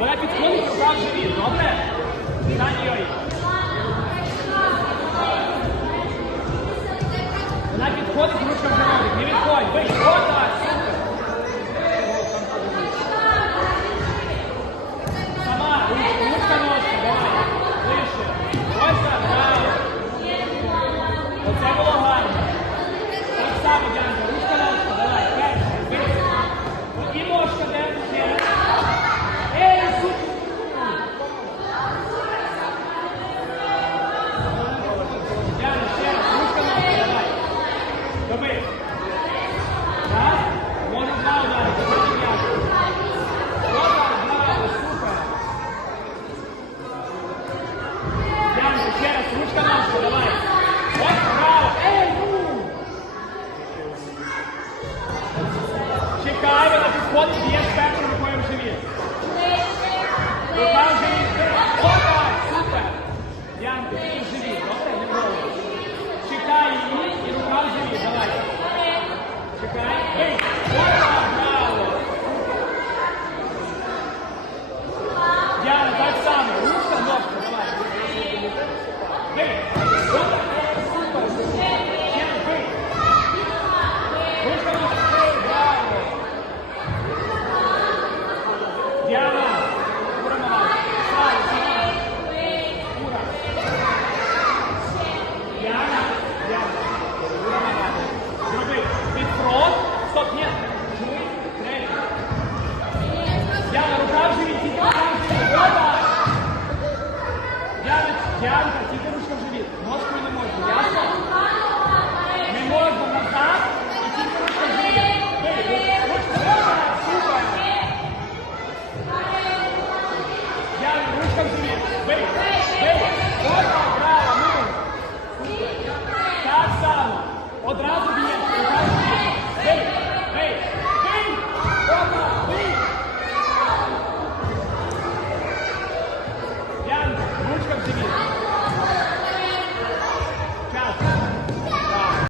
Вона підходить рука вже від. От є спершу рукою в живіт. Рука в живіт. Опа! Супер! Янки, живіт. Добре, не пробуй. Чекай її і рука в живіт. Давай. space.